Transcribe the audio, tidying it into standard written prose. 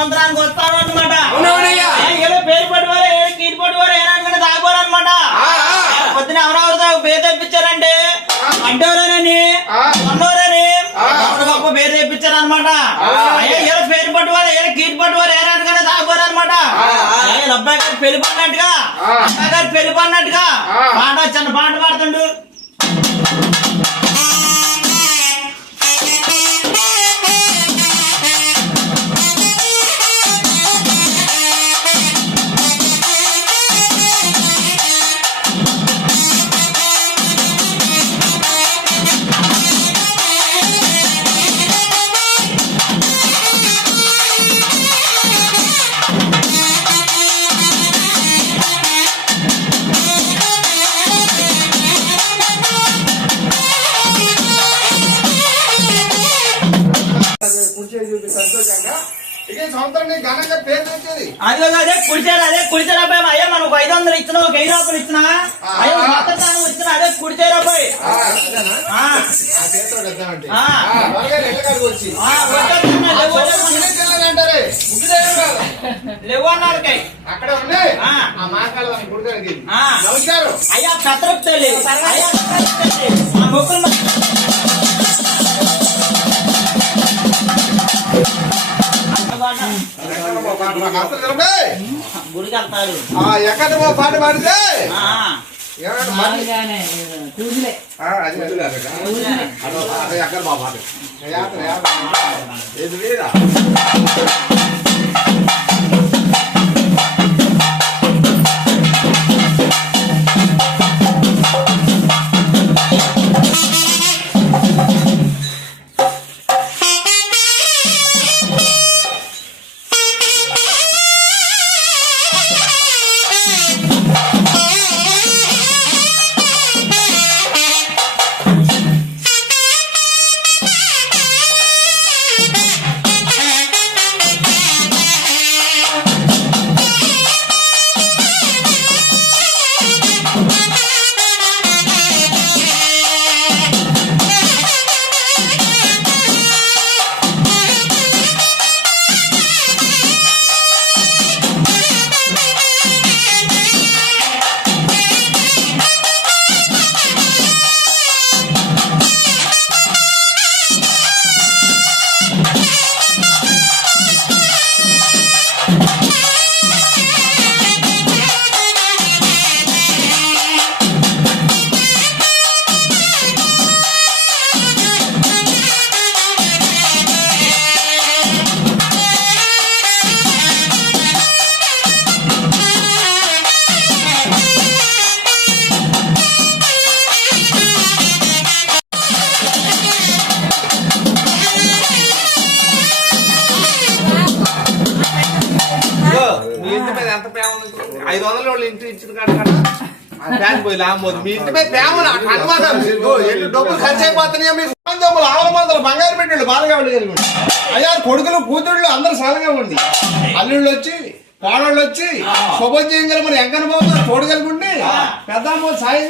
సంవత్సరానికి వస్తాడు అనమాట. ఏదో పేరు పట్టువారు ఏదో కీటి పట్టువారు ఏనాడు తాగోరు అనమాట. పొద్దున ఎవరెవరితో పేరు తెప్పించారంటే అడ్డోరని అన్నోరని గొప్ప పేరు తెప్పించారు అనమాట. ఏదో పేరు పట్టువారు ఏదో కీటి పట్టువారు ఏనాడు తాగోరు అనమాట. అబ్బాయి గారు పెళ్లి పడినట్టుగా అబ్బాయి గారు పెళ్లి పడినట్టుగా పాట చిన్న పాట పాడుతుండు. అదే కుడిచారు అబ్బాయి. అయ్యా మనం 500 ఇచ్చినా ఒక 1000 రూపాయలు ఇచ్చినా అయ్యా మొత్తం ఇచ్చినా అదే కుడిచారు అబ్బాయి. లేవన్నాళ్ళకి అక్కడ ఉన్నాయి అయ్యా కత్రపు మొక్కులు గుడికి వెళ్తారు. ఎక్కడ పాట పాడితే ఎక్కడ బాబా ఎంత ప్రేమ 500 వాళ్ళు ఇంటి ఇచ్చిన కాడ ఫ్యాన్ పోయి లాంబోదు మీ ఇంటి మీద ప్రేమ డబ్బులు ఖర్చు అయిపోతున్నాయా మీకు 600 బంగారు పెట్టండి బాగా ఉండగలిగి అయ్యా కొడుకులు కూతుళ్ళు అందరూ సలగా ఉంది. అల్లుళ్ళు వచ్చి కోడళ్ళు వచ్చి శుభోద్యం గల మరి ఎంకన బాబు చూడగలుగుండి పెద్ద సాయి